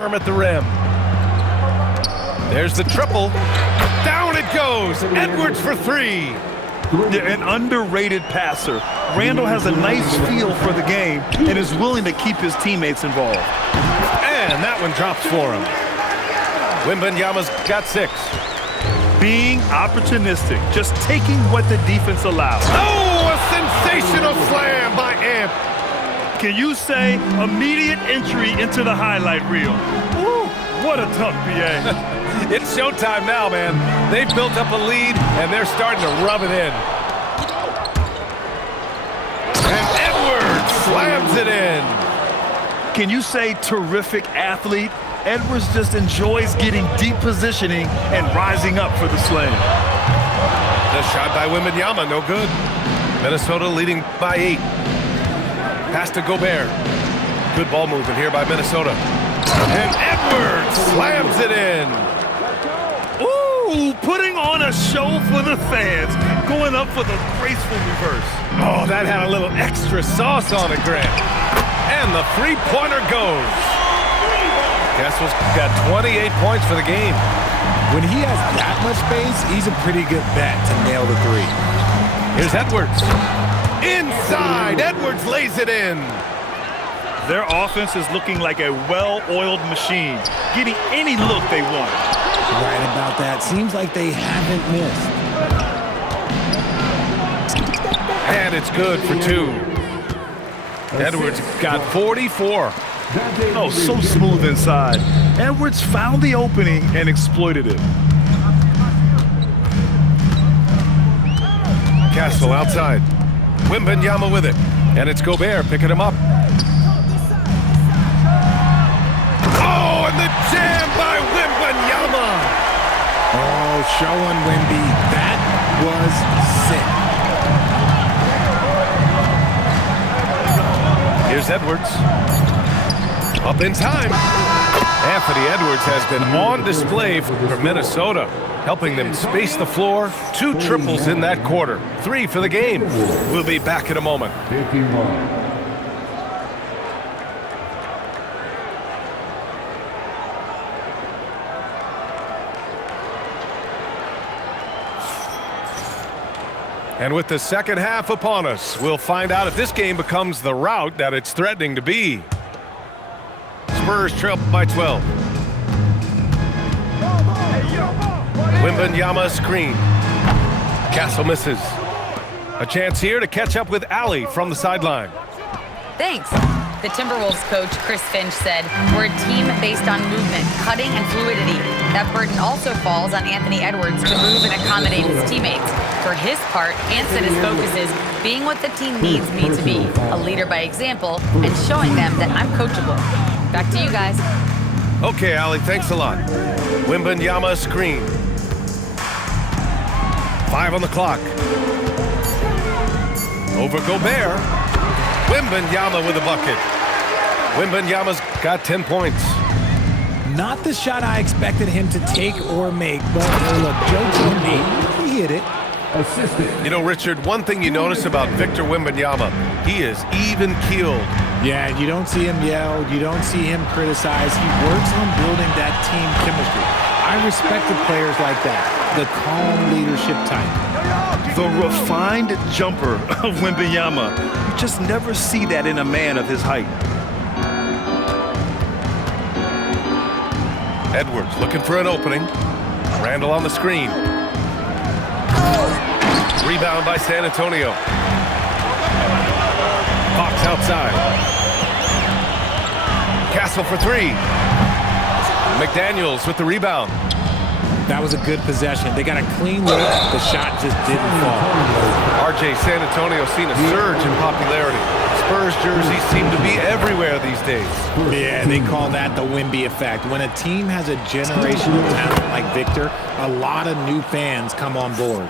at the rim. There's the triple. Down it goes. Edwards for three. Yeah, an underrated passer. Randall has a nice feel for the game and is willing to keep his teammates involved. And that one drops for him. Wembanyama's got 6. Being opportunistic, just taking what the defense allows. Oh, a sensational slam by Amp. Can you say immediate entry into the highlight reel? Woo, what a dunk, BA. It's showtime now, man. They've built up a lead, and they're starting to rub it in. And Edwards slams it in. Can you say terrific athlete? Edwards just enjoys getting deep positioning and rising up for the slam. The shot by Wembanyama, no good. Minnesota leading by 8. Pass to Gobert. Good ball movement here by Minnesota. And Edwards slams it in. Ooh, putting on a show for the fans. Going up for the graceful reverse. Oh, that had a little extra sauce on it, Grant. And the three-pointer goes. Kessel's got 28 points for the game. When he has that much space, he's a pretty good bet to nail the 3. Here's Edwards. Inside, Edwards lays it in. Their offense is looking like a well-oiled machine, getting any look they want. Right about that. Seems like they haven't missed. And it's good for 2. Edwards got 44. Oh, so smooth inside. Edwards found the opening and exploited it. Kessel outside. Wembanyama with it. And it's Gobert picking him up. Oh, and the jam by Wembanyama. Oh, showing Wemby. That was sick. Here's Edwards. Up in time. Anthony Edwards has been on display for Minnesota, helping them space the floor. 2 triples in that quarter. 3 for the game. We'll be back in a moment. And with the second half upon us, we'll find out if this game becomes the rout that it's threatening to be. Spurs trail by 12. Wembanyama screen. Kessel misses. A chance here to catch up with Allie from the sideline. Thanks. The Timberwolves coach, Chris Finch, said, "We're a team based on movement, cutting, and fluidity. That burden also falls on Anthony Edwards to move and accommodate his teammates. For his part, Ant said his focus is being what the team needs me to be, a leader by example, and showing them that I'm coachable." Back to you guys. Okay, Allie, thanks a lot. Wembanyama screen. 5 on the clock. Over Gobert. Wembanyama with a bucket. Wembanyama's got 10 points. Not the shot I expected him to take or make, but look, joke on me. He hit it. You know, Richard, one thing you notice about Victor Wembanyama, he is even-keeled. Yeah, you don't see him yell. You don't see him criticize. He works on building that team chemistry. I respect the players like that, the calm leadership type. The refined jumper of Wembanyama. You just never see that in a man of his height. Edwards looking for an opening. Randall on the screen. Rebound by San Antonio. Hawks outside. Kessel for 3. McDaniels with the rebound. That was a good possession. They got a clean look. The shot just didn't fall. RJ, San Antonio seen a surge in popularity. Spurs jerseys seem to be everywhere these days. Yeah, they call that the Wemby effect. When a team has a generational talent like Victor, a lot of new fans come on board.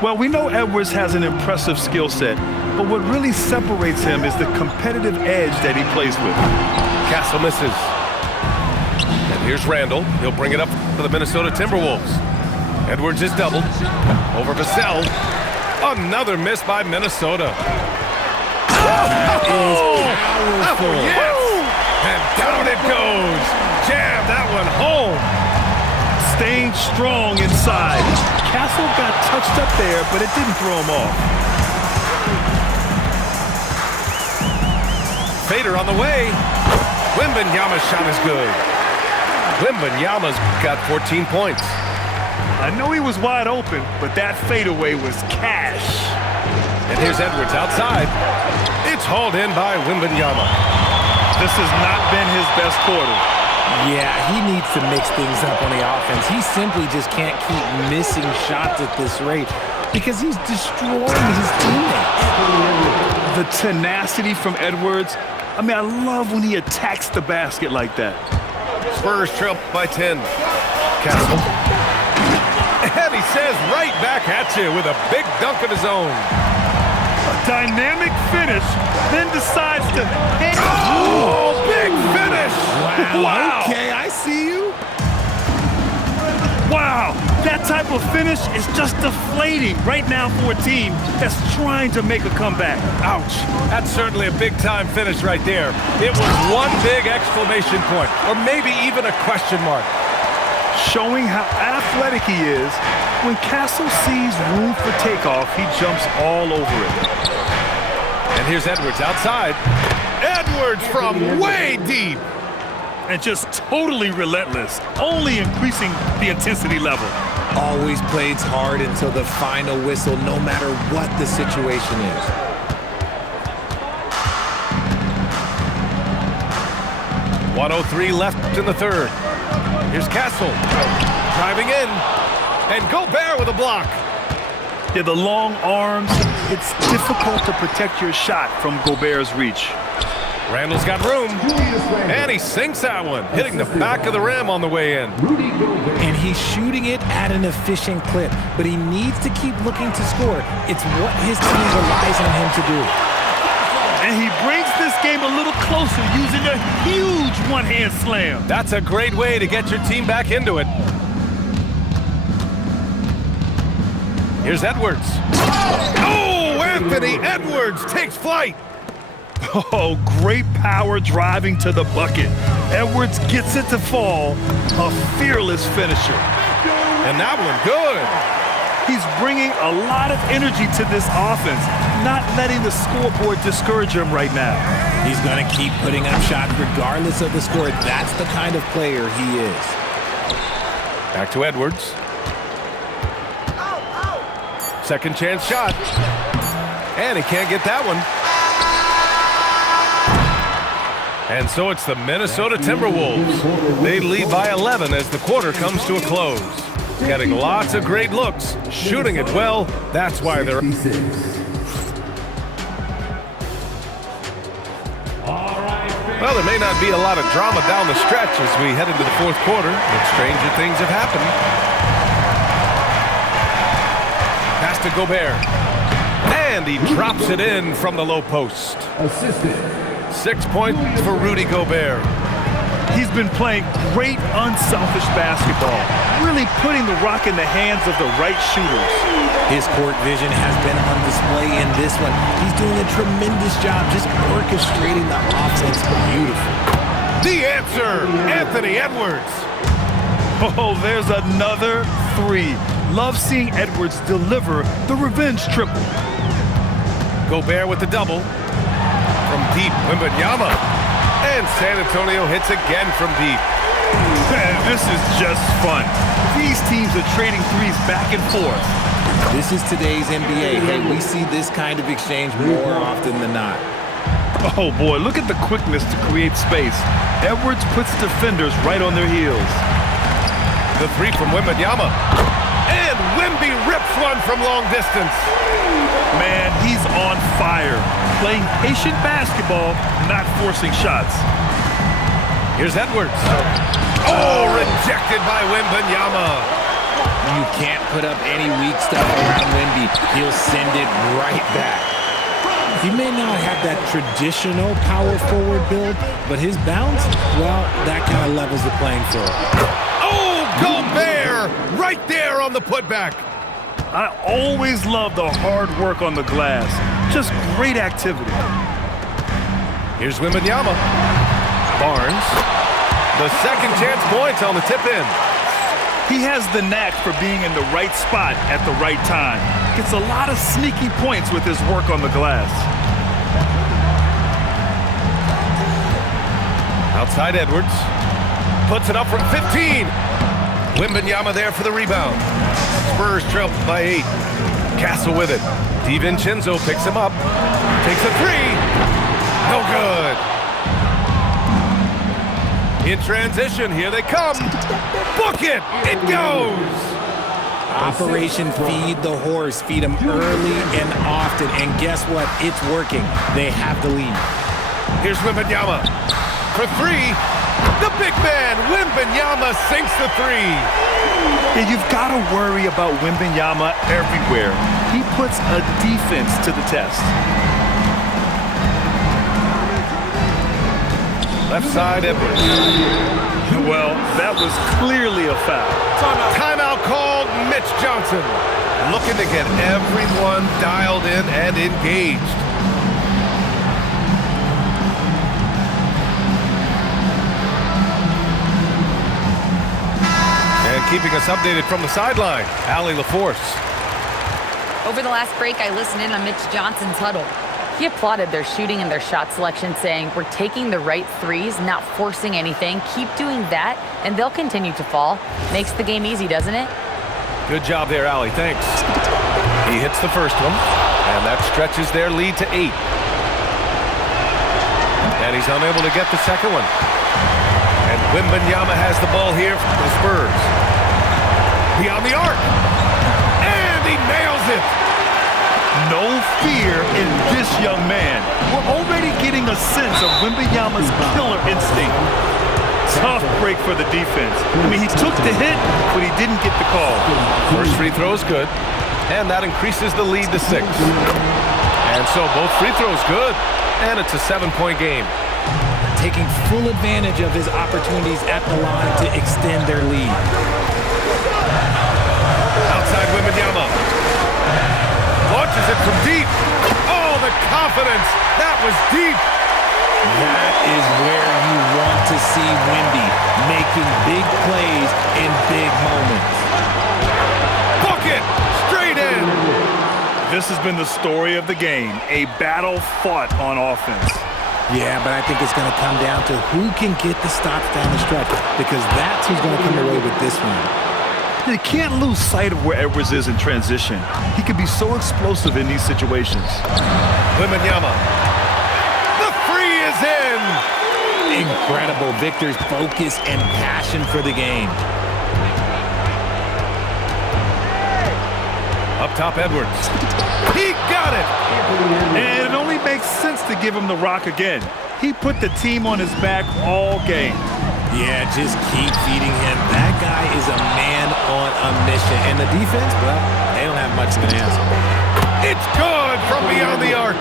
Well, we know Edwards has an impressive skill set, but what really separates him is the competitive edge that he plays with. Kessel misses. And here's Randall. He'll bring it up for the Minnesota Timberwolves. Edwards is doubled. Over Vassell. Another miss by Minnesota. That is powerful. Yes! And down it goes. one home. Staying strong inside. Castle got touched up there, but it didn't throw him off. Fader on the way. Wembanyama's shot is good. Wembanyama's got 14 points. I know he was wide open, but that fadeaway was cash. And here's Edwards outside. It's hauled in by Wembanyama. This has not been his best quarter. Yeah, he needs to mix things up on the offense. He simply just can't keep missing shots at this rate because he's destroying his teammates. The tenacity from Edwards. I mean, I love when he attacks the basket like that. Spurs trail by 10. Castle. And he says right back at you with a big dunk of his own. A dynamic finish, then decides to hit. Oh, big finish! Wow. Okay, I see you. Wow, that type of finish is just deflating right now for a team that's trying to make a comeback. Ouch. That's certainly a big-time finish right there. It was one big exclamation point, or maybe even a question mark. Showing how athletic he is, when Castle sees room for takeoff, he jumps all over it. And here's Edwards outside. Edwards from way deep. And just totally relentless, only increasing the intensity level. Always plays hard until the final whistle, no matter what the situation is. .103 left in the third. Here's Castle driving in, and Gobert with a block. Yeah, the long arms, it's difficult to protect your shot from Gobert's reach. Randall's got room, and he sinks that one, hitting the back of the rim on the way in. And he's shooting it at an efficient clip, but he needs to keep looking to score. It's what his team relies on him to do. And he brings this game a little closer using a huge one-hand slam. That's a great way to get your team back into it. Here's Edwards. Oh, Anthony Edwards takes flight. Oh, great power driving to the bucket. Edwards gets it to fall. A fearless finisher. And that one good. He's bringing a lot of energy to this offense, not letting the scoreboard discourage him right now. He's going to keep putting up shots regardless of the score. That's the kind of player he is. Back to Edwards. Second chance shot. And he can't get that one. And so it's the Minnesota Timberwolves. They lead by 11 as the quarter comes to a close. Getting lots of great looks, shooting it well. That's why they're... Well, there may not be a lot of drama down the stretch as we head into the fourth quarter, but stranger things have happened. Pass to Gobert. And he drops it in from the low post. 6 points for Rudy Gobert. He's been playing great, unselfish basketball, really putting the rock in the hands of the right shooters. His court vision has been on display in this one. He's doing a tremendous job just orchestrating the offense beautifully. The answer, Anthony Edwards. Oh, there's another three. Love seeing Edwards deliver the revenge triple. Gobert with the double. From deep, Wembanyama. And San Antonio hits again from deep. Man, this is just fun. These teams are trading threes back and forth. This is today's NBA. Hey, we see this kind of exchange more often than not. Oh boy, look at the quickness to create space. Edwards puts defenders right on their heels. The three from Wembanyama. And Wemby rips one from long distance. Man, he's on fire. Playing patient basketball, not forcing shots. Here's Edwards. Oh, rejected by Wembanyama. You can't put up any weak stuff around Wemby. He'll send it right back. He may not have that traditional power forward build, but his bounce, well, that kind of levels the playing field. Oh, Gobert! Right there on the putback. I always love the hard work on the glass. Just great activity. Here's Wembanyama. Barnes. The second chance points on the tip in. He has the knack for being in the right spot at the right time. Gets a lot of sneaky points with his work on the glass. Outside Edwards. Puts it up from 15. Wembanyama there for the rebound. Spurs trail by 8. Castle with it. DiVincenzo picks him up. Takes a 3. No good. In transition, here they come. Book it. It goes. Operation Feed the Horse. Feed him early and often. And guess what? It's working. They have the lead. Here's Wembanyama for 3. The big man, Wembanyama, sinks the 3. And you've got to worry about Wembanyama everywhere. He puts a defense to the test. Left side, Edwards. Well, that was clearly a foul. Timeout called. Mitch Johnson looking to get everyone dialed in and engaged. And keeping us updated from the sideline, Allie LaForce. Over the last break, I listened in on Mitch Johnson's huddle. He applauded their shooting and their shot selection, saying, "We're taking the right threes, not forcing anything. Keep doing that, and they'll continue to fall." Makes the game easy, doesn't it? Good job there, Allie. Thanks. He hits the first one, and that stretches their lead to 8. And he's unable to get the second one. And Wembanyama has the ball here for the Spurs. Beyond the arc. And he nails it. No fear in this young man. We're already getting a sense of Wembanyama's killer instinct. Tough break for the defense. I mean, he took the hit, but he didn't get the call. First free throw is good, and that increases the lead to 6. And so both free throws good, and it's a 7-point game. Taking full advantage of his opportunities at the line to extend their lead. Outside Wembanyama. Launches it from deep. Oh, the confidence. That was deep. That is where you want to see Wemby, making big plays in big moments. Bucket. Straight in. This has been the story of the game, a battle fought on offense. Yeah, but I think it's going to come down to who can get the stops down the stretch, because that's who's going to come away with this one. You can't lose sight of where Edwards is in transition. He can be so explosive in these situations. Wembanyama. The 3 is in. Incredible. Victor's focus and passion for the game. Up top, Edwards. He got it. And it only makes sense to give him the rock again. He put the team on his back all game. Yeah, just keep feeding him. That guy is a man on a mission. And the defense, well, they don't have much of an answer. It's good from beyond the arc.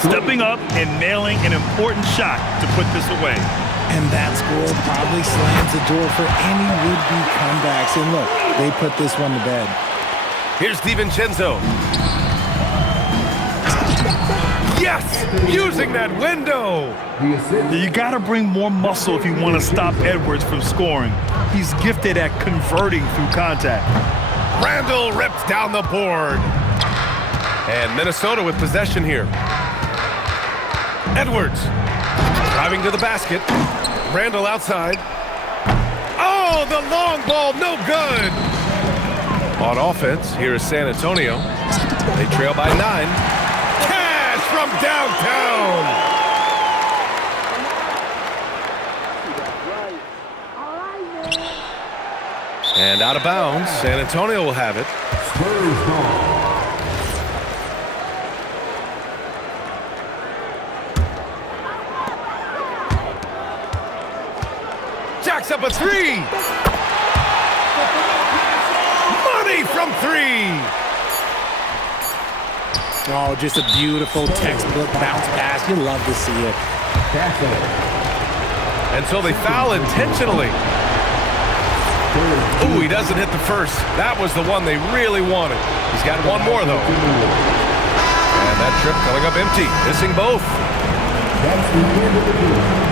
Stepping up and nailing an important shot to put this away. And that score probably slams the door for any would-be comebacks. And look, they put this one to bed. Here's DiVincenzo. Yes! Using that window! You got to bring more muscle if you want to stop Edwards from scoring. He's gifted at converting through contact. Randall rips down the board. And Minnesota with possession here. Edwards driving to the basket. Randall outside. Oh, the long ball, no good. On offense, here is San Antonio. They trail by 9. Cash from downtown. And out of bounds, San Antonio will have it. Jacks up a 3. Money from 3. Oh, just a beautiful textbook bounce pass. You love to see it. And so they foul intentionally. Ooh, he doesn't hit the first. That was the one they really wanted. He's got one more, though. And that trip coming up empty, missing both. That's the end of the game.